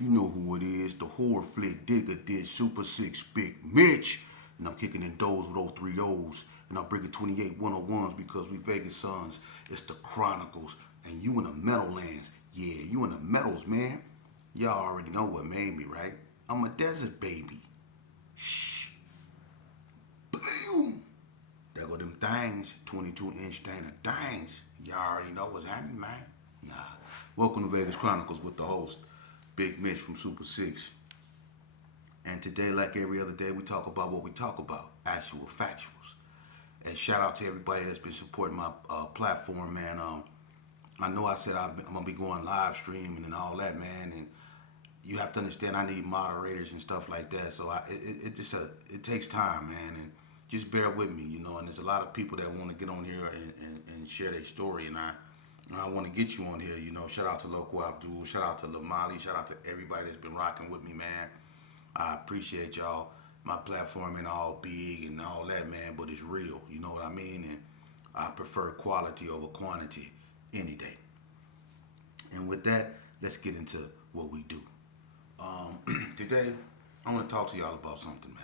You know who it is, the horror flick digger did Super 6 Big Mitch. And I'm kicking in doors with those three O's. And I'm bringing 28 101s because we Vegas sons. It's the Chronicles. And you in the Meadowlands. Yeah, you in the Meadows, man. Y'all already know what made me, right? I'm a desert baby. Shh. Boom. There go them things. 22-inch thing of things. Y'all already know what's happening, man. Nah. Welcome to Vegas Chronicles with the host, Big Mitch from Super 6. And today, like every other day, we talk about what we talk about, actual factuals. And shout out to everybody that's been supporting my platform, man. I know I said I'm going to be going live streaming and all that, man. And you have to understand I need moderators and stuff like that. So it takes time, man. And just bear with me, you know. And there's a lot of people that want to get on here and share their story. And I want to get you on here, you know. Shout out to Loco Abdul. Shout out to Lamali. Shout out to everybody that's been rocking with me, man. I appreciate y'all. My platform ain't all big and all that, man, but it's real. You know what I mean? And I prefer quality over quantity any day. And with that, let's get into what we do. Today, I want to talk to y'all about something, man.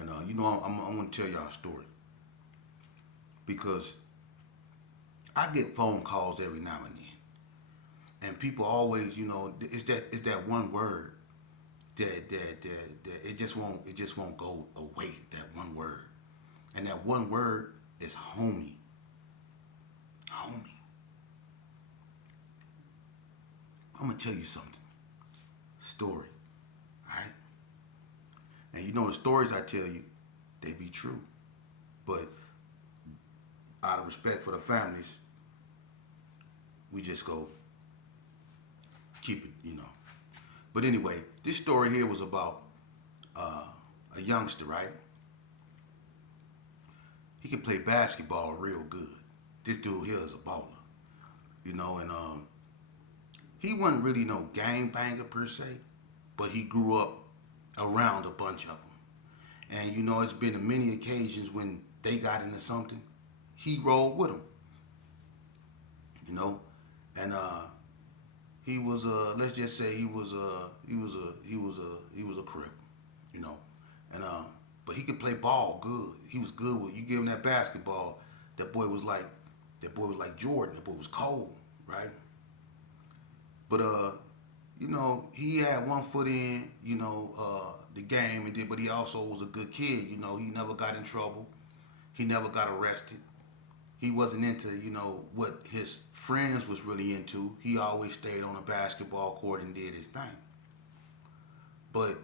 And you know, I want to tell y'all a story because I get phone calls every now and then, and people always, you know, it's that one word that it just won't go away. That one word, and that one word is homie. Homie. I'm gonna tell you something. Story, right? And you know the stories I tell you, they be true. But out of respect for the families, we just go keep it, you know. But anyway, this story here was about uh, a youngster, right? He can play basketball real good. This dude here is a baller, you know, and he wasn't really no gang banger per se, but he grew up around a bunch of them. And you know, it's been many occasions when they got into something, he rolled with them, you know, and he was let's just say he was a crip, you know, and but he could play ball good. He was good with you. Give him that basketball, that boy was like Jordan. That boy was cold, right? But you know, he had one foot in, you know, the game, but he also was a good kid. You know, he never got in trouble. He never got arrested. He wasn't into, you know, what his friends was really into. He always stayed on a basketball court and did his thing. But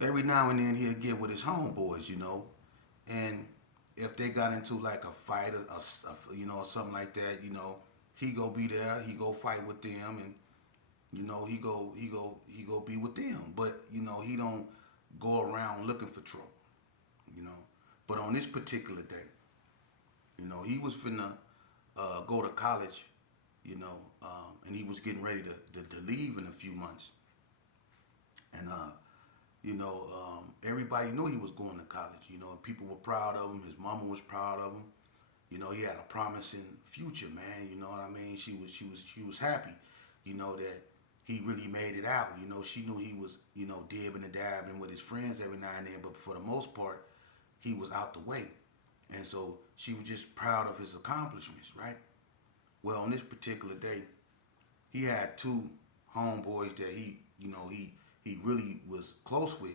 every now and then he'll get with his homeboys, you know, and if they got into like a fight, you know, or something like that, you know, he go be there, he go fight with them, and you know, he go be with them. But you know, he don't go around looking for trouble, you know. But on this particular day, you know, he was finna go to college, you know, and he was getting ready to leave in a few months. And, you know, everybody knew he was going to college. You know, people were proud of him. His mama was proud of him. You know, he had a promising future, man. You know what I mean? She was happy, you know, that he really made it out. You know, she knew he was, you know, dibbing and dabbing with his friends every now and then, but for the most part, he was out the way. And so she was just proud of his accomplishments, right? Well, on this particular day, he had two homeboys that he really was close with,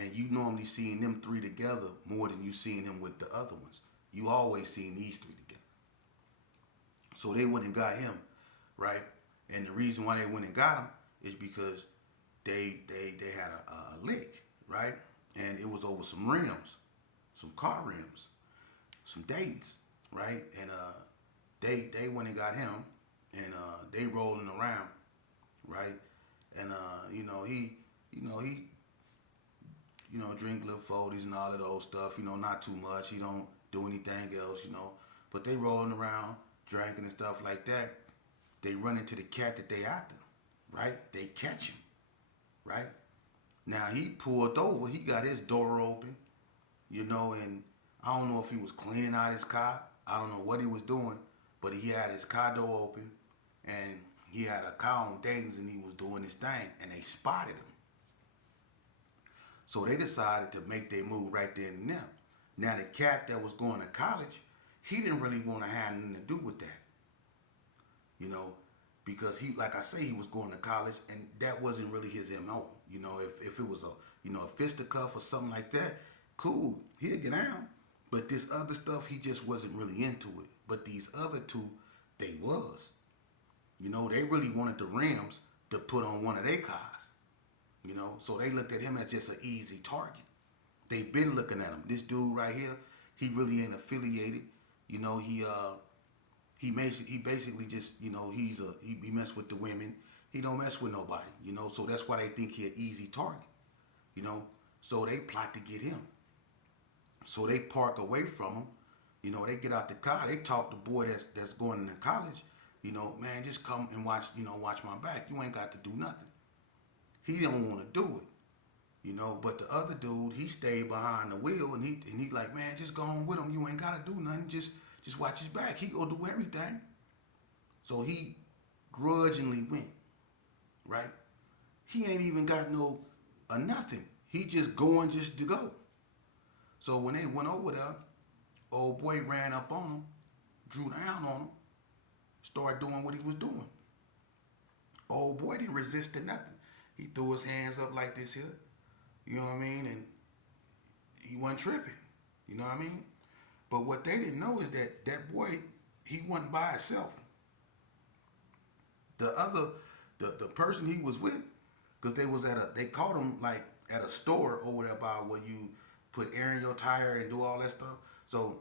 and you normally seeing them three together more than you seeing him with the other ones. You always seen these three together. So they went and got him, right? And the reason why they went and got him is because they had a lick, right? And it was over some rims, some car rims, some Dayton's, right? And they went and got him, and they rolling around, right? And he drink little 40s and all of those stuff, you know, not too much. He don't do anything else, you know. But they rolling around, drinking and stuff like that. They run into the cat that they after, right? They catch him, right? Now he pulled over. He got his door open, you know, and I don't know if he was cleaning out his car. I don't know what he was doing, but he had his car door open, and He had a car on Dayton's and he was doing his thing, and they spotted him. So they decided to make their move right there and there. Now the cat that was going to college, he didn't really want to have nothing to do with that, you know, because he, like I say, he was going to college, and that wasn't really his MO. You know, if it was a fisticuff or something like that, cool, he'd get down. But this other stuff, he just wasn't really into it. But these other two, they was. You know, they really wanted the rims to put on one of their cars. You know, so they looked at him as just an easy target. They been looking at him. This dude right here, he really ain't affiliated. You know, he basically just, you know, he mess with the women. He don't mess with nobody. You know, so that's why they think he an easy target. You know, so they plot to get him. So they park away from him. You know, they get out the car. They talk to the boy that's going to college. You know, man, just come and watch. You know, watch my back. You ain't got to do nothing. He don't want to do it. You know, but the other dude, he stayed behind the wheel, and he like, man, just go on with him. You ain't gotta do nothing. Just watch his back. He gonna do everything. So he grudgingly went. Right? He ain't even got no nothing. He just going just to go. So when they went over there, old boy ran up on him, drew down on him, started doing what he was doing. Old boy didn't resist to nothing. He threw his hands up like this here. You know what I mean? And he wasn't tripping. You know what I mean? But what they didn't know is that boy, he wasn't by himself. The person he was with, because they caught him like at a store over there by where you put air in your tire and do all that stuff. So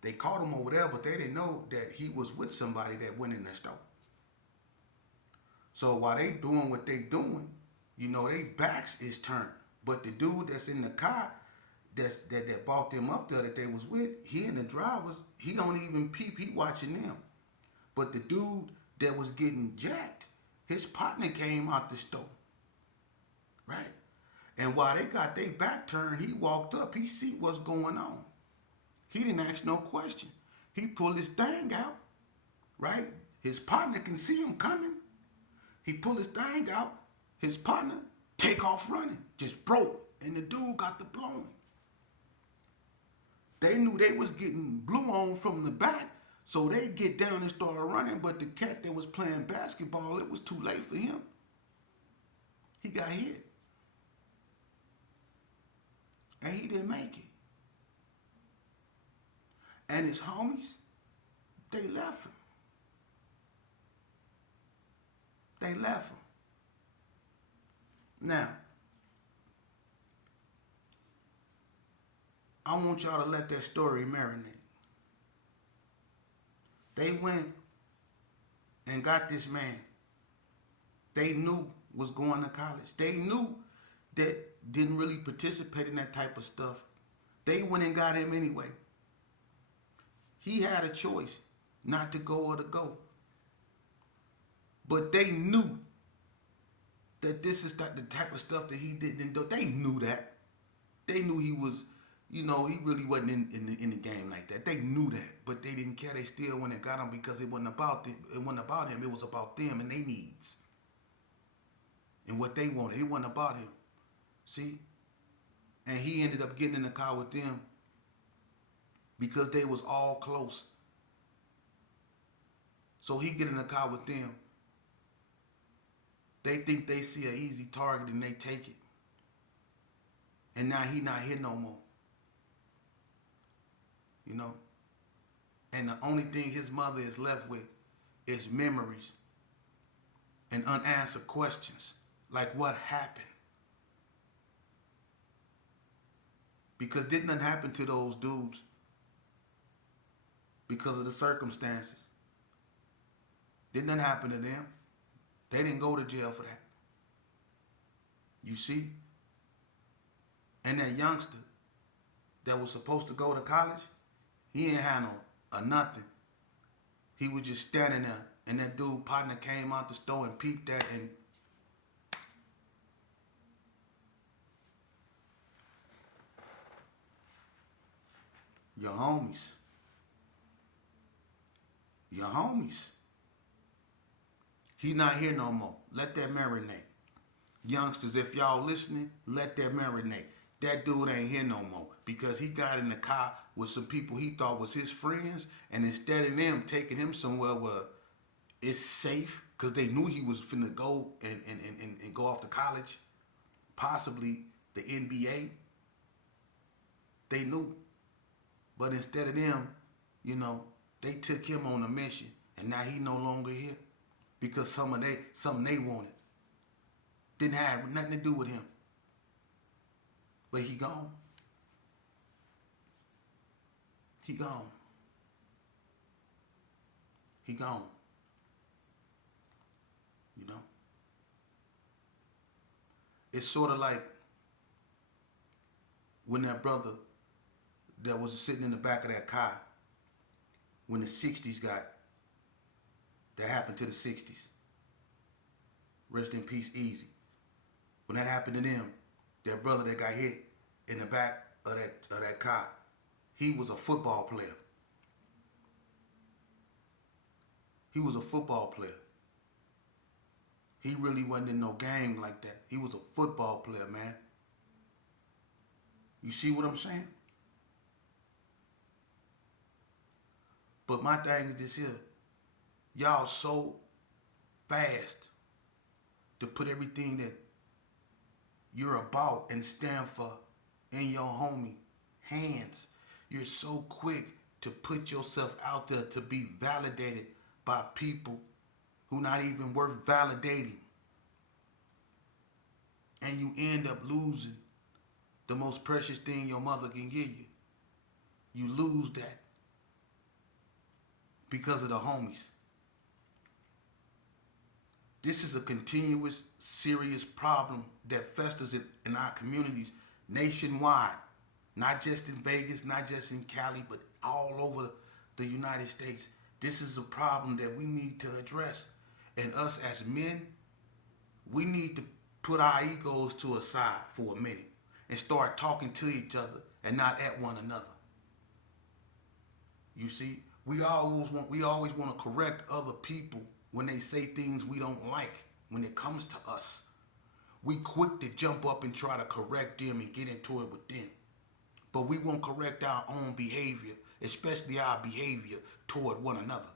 they caught him over there, but they didn't know that he was with somebody that went in the store. So while they doing what they doing, you know, they backs is turned. But the dude that's in the car that brought them up there that they was with, he and the drivers, he don't even peep, he watching them. But the dude that was getting jacked, his partner came out the store. Right? And while they got their back turned, he walked up, he see what's going on. He didn't ask no question. He pulled his thing out, right? His partner can see him coming. He pulled his thing out, his partner take off running, just broke, and the dude got the blowing. They knew they was getting blew on from the back, so they get down and start running, but the cat that was playing basketball, it was too late for him. He got hit. And he didn't make it. And his homies, they left him. They left him. Now, I want y'all to let that story marinate. They went and got this man. They knew was going to college. They knew that didn't really participate in that type of stuff. They went and got him anyway. He had a choice not to go or to go. But they knew that this is the type of stuff that he didn't do. They knew that. They knew he was, you know, he really wasn't in the game like that. They knew that, but they didn't care. They still went and got him because it wasn't about them. It wasn't about him. It was about them and their needs and what they wanted. It wasn't about him. See? And he ended up getting in the car with them because they was all close. So he get in the car with them. They think they see an easy target and they take it. And now he not here no more. You know? And the only thing his mother is left with is memories and unanswered questions. Like what happened? Because didn't nothing happen to those dudes because of the circumstances. Didn't nothing happen to them. They didn't go to jail for that. You see? And that youngster that was supposed to go to college, he ain't had no nothing. He was just standing there, and that dude partner came out the store and peeped that, and your homies. Your homies. He not here no more. Let that marinate. Youngsters, if y'all listening, let that marinate. That dude ain't here no more because he got in the car with some people he thought was his friends, and instead of them taking him somewhere where it's safe, because they knew he was finna go and go off to college, possibly the NBA. They knew. But instead of them, you know, they took him on a mission, and now he no longer here because something they wanted didn't have nothing to do with him. But he gone. He gone. He gone. You know? It's sort of like when that brother that was sitting in the back of that car when the 60s that happened to the 60s. Rest in peace, Easy. When that happened to them, that brother that got hit in the back of that car, he was a football player. He was a football player. He really wasn't in no gang like that. He was a football player, man. You see what I'm saying? But my thing is this here. Y'all so fast to put everything that you're about and stand for in your homie hands. You're so quick to put yourself out there to be validated by people who not even worth validating. And you end up losing the most precious thing your mother can give you. You lose that because of the homies. This is a continuous, serious problem that festers in our communities nationwide. Not just in Vegas, not just in Cali, but all over the United States. This is a problem that we need to address. And us as men, we need to put our egos to a side for a minute and start talking to each other and not at one another. You see, we always want to correct other people when they say things we don't like when it comes to us. We quick to jump up and try to correct them and get into it with them. But we won't correct our own behavior, especially our behavior toward one another.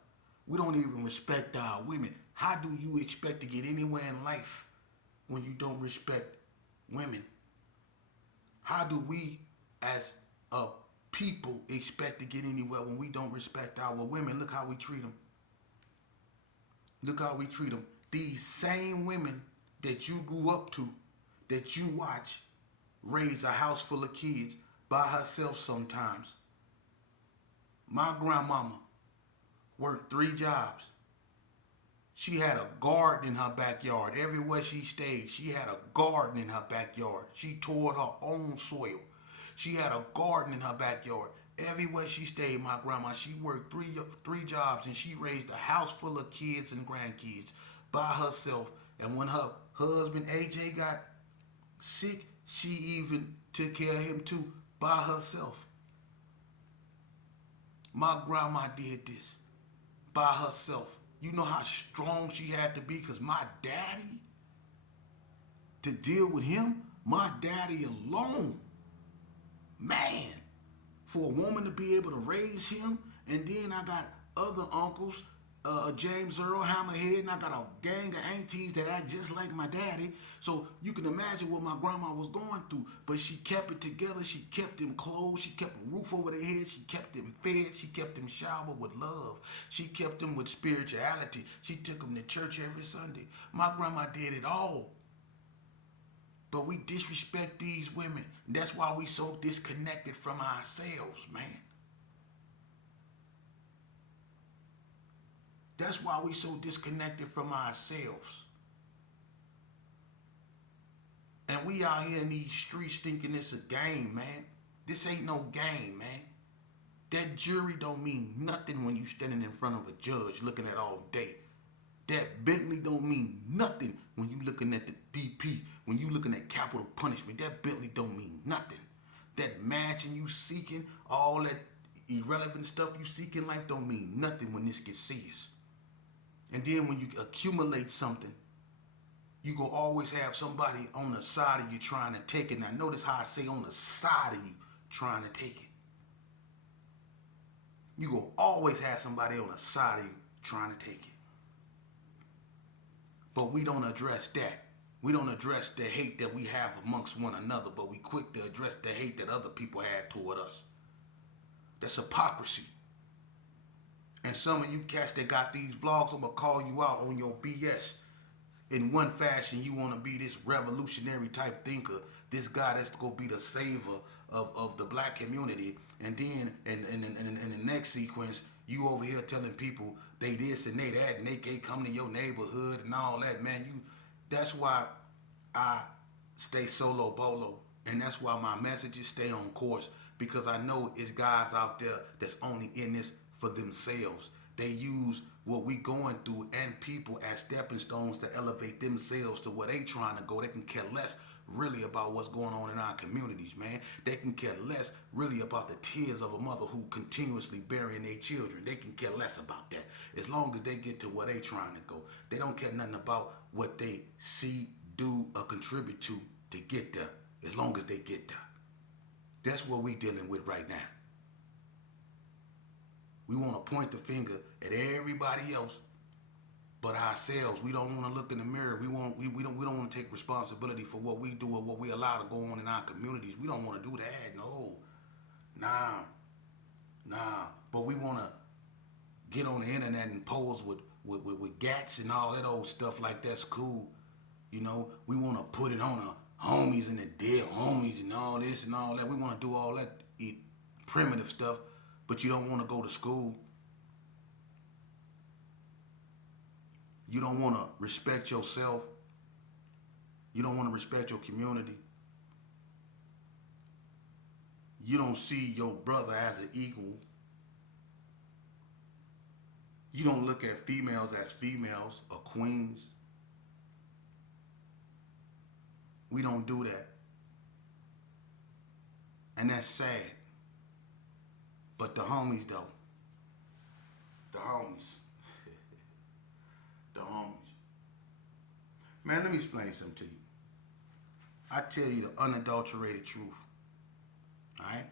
We don't even respect our women. How do you expect to get anywhere in life when you don't respect women? How do we as a people expect to get anywhere when we don't respect our women? Look how we treat them. Look how we treat them. These same women that you grew up to, that you watch, raise a house full of kids by herself sometimes. My grandmama worked 3 jobs. She had a garden in her backyard. Everywhere she stayed, she had a garden in her backyard. She tilled her own soil. She had a garden in her backyard. Everywhere she stayed, my grandma, she worked three jobs, and she raised a house full of kids and grandkids by herself. And when her husband AJ got sick, she even took care of him too by herself. My grandma did this by herself. You know how strong she had to be, because my daddy, to deal with him, my daddy alone, man, for a woman to be able to raise him. And then I got other uncles, James Earl Hammerhead, and I got a gang of aunties that act just like my daddy. So you can imagine what my grandma was going through. But she kept it together. She kept them clothes. She kept a roof over their head. She kept them fed. She kept them showered with love. She kept them with spirituality. She took them to church every Sunday. My grandma did it all. But we disrespect these women. That's why we so disconnected from ourselves, man. That's why we so disconnected from ourselves. And we out here in these streets thinking it's a game, man. This ain't no game, man. That jury don't mean nothing when you standing in front of a judge looking at all day. That Bentley don't mean nothing when you looking at the DP, when you looking at capital punishment. That Bentley don't mean nothing. That mansion you seeking, all that irrelevant stuff you seek in life don't mean nothing when this gets serious. And then when you accumulate something, you gonna always have somebody on the side of you trying to take it. Now notice how I say on the side of you trying to take it. You gonna always have somebody on the side of you trying to take it. But we don't address that. We don't address the hate that we have amongst one another, but we quick to address the hate that other people had toward us. That's hypocrisy. And some of you cats that got these vlogs, I'm gonna call you out on your BS. In one fashion, you want to be this revolutionary type thinker, this guy that's gonna be the saver of the black community, and then in the next sequence, you over here telling people they this and they that, and they can't come to your neighborhood and all that, man. That's why I stay solo bolo, and that's why my messages stay on course, because I know it's guys out there that's only in this for themselves. They use what we going through and people as stepping stones to elevate themselves to where they trying to go. They can care less really about what's going on in our communities, man. They can care less really about the tears of a mother who continuously burying their children. They can care less about that. As long as they get to where they trying to go. They don't care nothing about what they see, do, or contribute to get there. As long as they get there. That's what we dealing with right now. We want to point the finger at everybody else but ourselves. We don't want to look in the mirror. We don't want to take responsibility for what we do or what we allow to go on in our communities. We don't want to do that. No. Nah. But we want to get on the internet and pose with gats and all that old stuff like that's cool. You know, we want to put it on the homies and the dead homies and all this and all that. We want to do all that primitive stuff. But you don't want to go to school. You don't want to respect yourself. You don't want to respect your community. You don't see your brother as an equal. You don't look at females as females or queens. We don't do that. And that's sad. But the homies, though. The homies. The homies. Man, let me explain something to you. I tell you the unadulterated truth. Alright?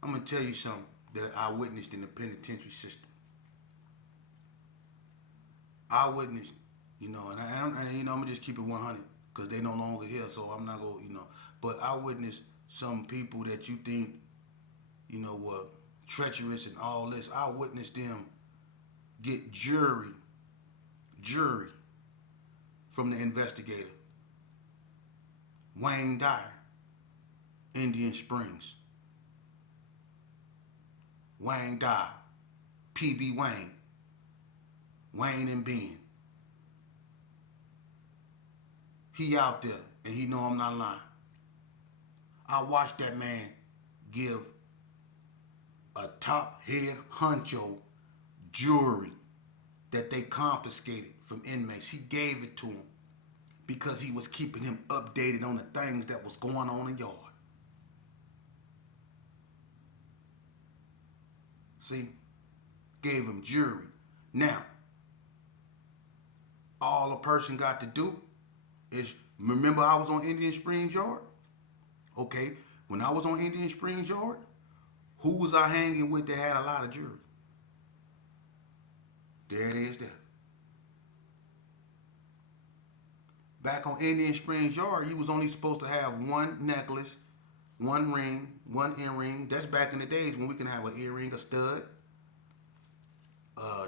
I'm going to tell you something that I witnessed in the penitentiary system. I witnessed, and I'm going to just keep it 100 because they no longer here, so I'm not going to, But I witnessed some people that you think were treacherous and all this. I witnessed them get jury from the investigator. Wayne Dyer, Indian Springs. Wayne Dyer, P.B. Wayne and Ben. He out there, and he know I'm not lying. I watched that man give a top head honcho jewelry that they confiscated from inmates. He gave it to him because he was keeping him updated on the things that was going on in yard. See? Gave him jewelry. Now, all a person got to do is, remember I was on Indian Springs Yard? Okay, when I was on Indian Springs Yard, who was I hanging with that had a lot of jewelry? There it is there. Back on Indian Springs Yard, you was only supposed to have one necklace, one ring, one earring. That's back in the days when we can have an earring, a stud,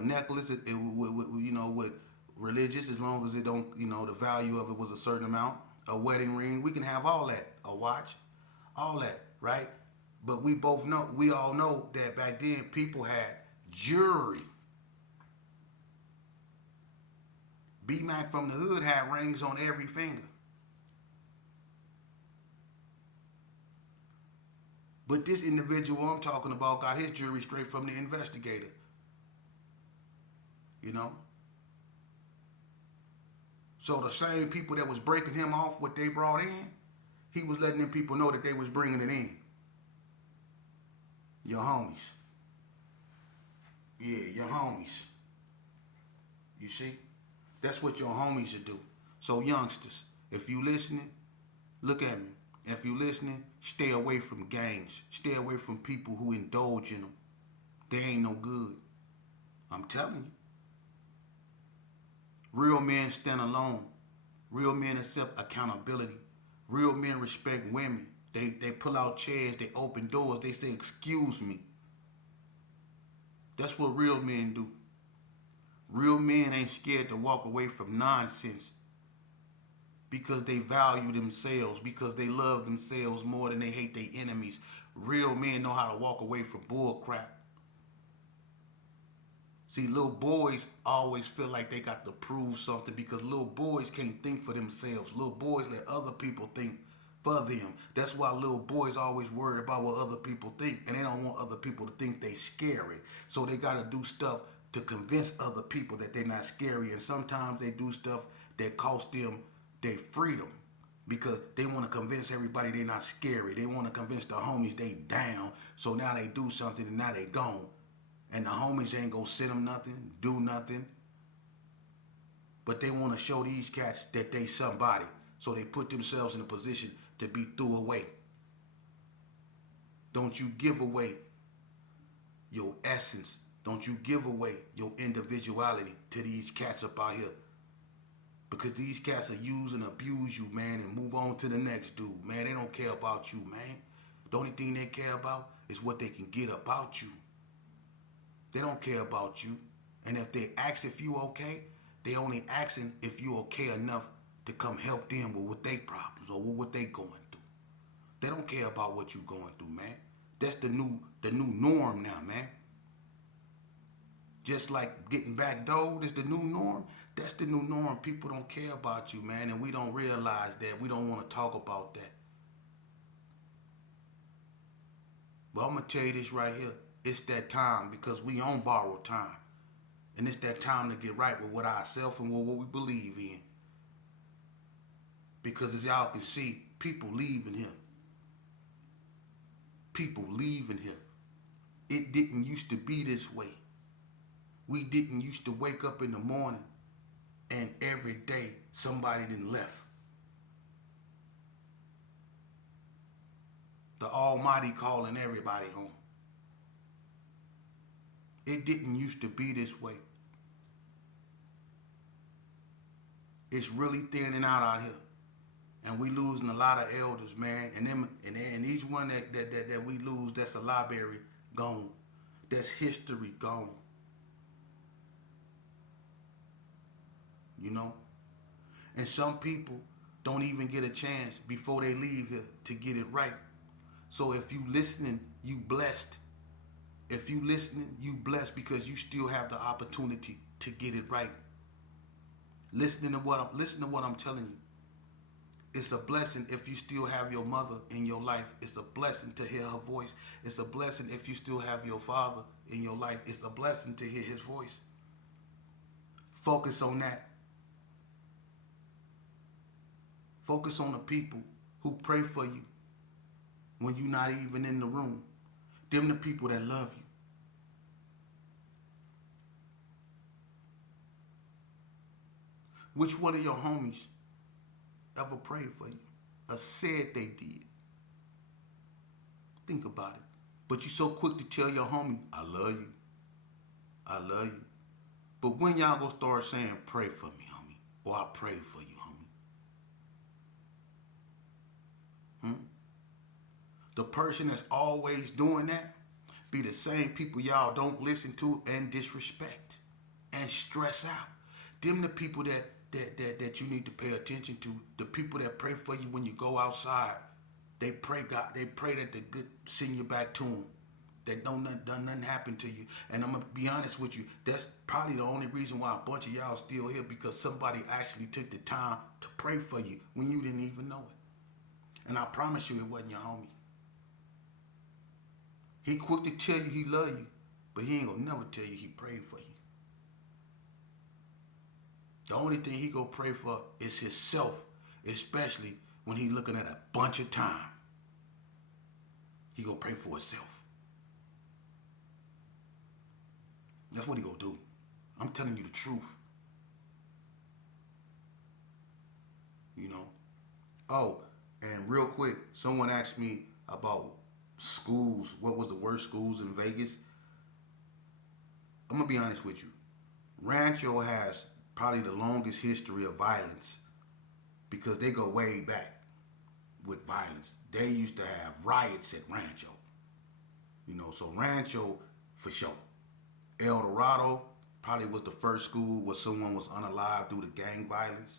necklace, with religious, as long as it don't, the value of it was a certain amount. A wedding ring, we can have all that. A watch, all that, right? But we all know that back then people had jewelry. B-Mac from the hood had rings on every finger. But this individual I'm talking about got his jewelry straight from the investigator. So the same people that was breaking him off what they brought in, he was letting them people know that they was bringing it in. Your homies. Yeah, your homies. You see? That's what your homies should do. So youngsters, if you listening, look at me. If you listening, stay away from gangs. Stay away from people who indulge in them. They ain't no good. I'm telling you. Real men stand alone. Real men accept accountability. Real men respect women. They pull out chairs. They open doors. They say, excuse me. That's what real men do. Real men ain't scared to walk away from nonsense because they value themselves, because they love themselves more than they hate their enemies. Real men know how to walk away from bull crap. See, little boys always feel like they got to prove something because little boys can't think for themselves. Little boys let other people think for them. That's why little boys always worried about what other people think, and they don't want other people to think they scary. So they got to do stuff to convince other people that they're not scary, and sometimes they do stuff that cost them their freedom because they want to convince everybody they're not scary. They want to convince the homies they down, so now they do something and now they gone. And the homies ain't gonna send them nothing, do nothing. But they want to show these cats that they somebody. So they put themselves in a position to be threw away. Don't you give away your essence. Don't you give away your individuality to these cats up out here. Because these cats will use and abuse you, man, and move on to the next dude, man. They don't care about you, man. The only thing they care about is what they can get about you. They don't care about you. And if they ask if you okay, they only asking if you okay enough to come help them with their problems or with what they going through. They don't care about what you going through, man. That's the new norm now, man. Just like getting backdoored is the new norm. That's the new norm. People don't care about you, man, and we don't realize that. We don't want to talk about that. But I'm gonna tell you this right here. It's that time because we on borrowed time. And it's that time to get right with ourselves and what we believe in. Because as y'all can see, people leaving here. People leaving here. It didn't used to be this way. We didn't used to wake up in the morning and every day somebody done left. The Almighty calling everybody home. It didn't used to be this way. It's really thinning out here. And we losing a lot of elders, man. And each one that we lose, that's a library gone. That's history gone. You know? And some people don't even get a chance before they leave here to get it right. So if you listening, you blessed. If you listening, you blessed because you still have the opportunity to get it right. Listen to what I'm telling you. It's a blessing if you still have your mother in your life. It's a blessing to hear her voice. It's a blessing if you still have your father in your life. It's a blessing to hear his voice. Focus on that. Focus on the people who pray for you when you're not even in the room. Them the people that love you. Which one of your homies ever prayed for you or said they did? Think about it. But you're so quick to tell your homie, I love you. I love you. But when y'all gonna start saying, pray for me, homie, or I pray for you, homie? The person that's always doing that be the same people y'all don't listen to and disrespect and stress out. Them the people that you need to pay attention to. The people that pray for you when you go outside. They pray God. They pray that the good send you back to them. That nothing happen to you. And I'm gonna be honest with you. That's probably the only reason why a bunch of y'all still here, because somebody actually took the time to pray for you when you didn't even know it. And I promise you, it wasn't your homie. He quick to tell you he love you, but he ain't gonna never tell you he prayed for you. The only thing he gonna pray for is himself, especially when he looking at a bunch of time. He gonna pray for himself. That's what he gonna do. I'm telling you the truth. Oh, and real quick, someone asked me about schools. What was the worst schools in Vegas? I'm gonna be honest with you. Rancho has probably the longest history of violence because they go way back with violence. They used to have riots at Rancho. So Rancho for sure. El Dorado probably was the first school where someone was unalive due to gang violence.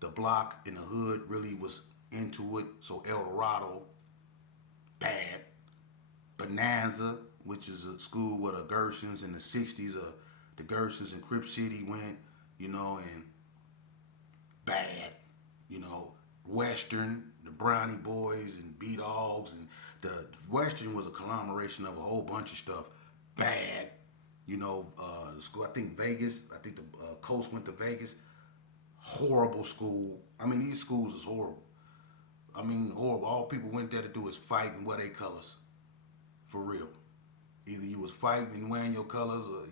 The block in the hood really was into it. So El Dorado, bad. Bonanza, which is a school where the Gersons in the 60s, the Gersons in Crip City went, and bad. You know, Western, the Brownie Boys and B Dogs, and the Western was a conglomeration of a whole bunch of stuff. Bad. The school, I think Vegas, I think the coach went to Vegas. Horrible school. I mean, these schools is horrible. I mean, horrible. All people went there to do is fight and wear their colors. For real. Either you was fighting and wearing your colors, or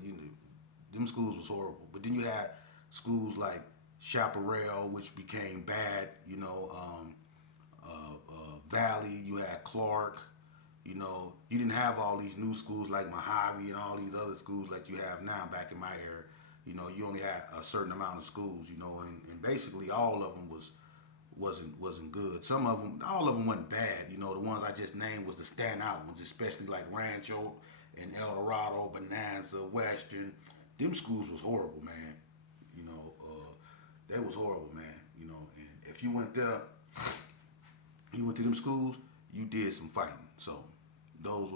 them schools was horrible. But then you had schools like Chaparral, which became bad. Valley. You had Clark. You didn't have all these new schools like Mojave and all these other schools like you have now. Back in my era, you only had a certain amount of schools. And basically all of them wasn't good. Some of them, all of them wasn't bad. The ones I just named was the standout ones, especially like Rancho and El Dorado, Bonanza, Western. Them schools was horrible, man. They was horrible, man. And if you went there, you went to them schools, you did some fighting. So those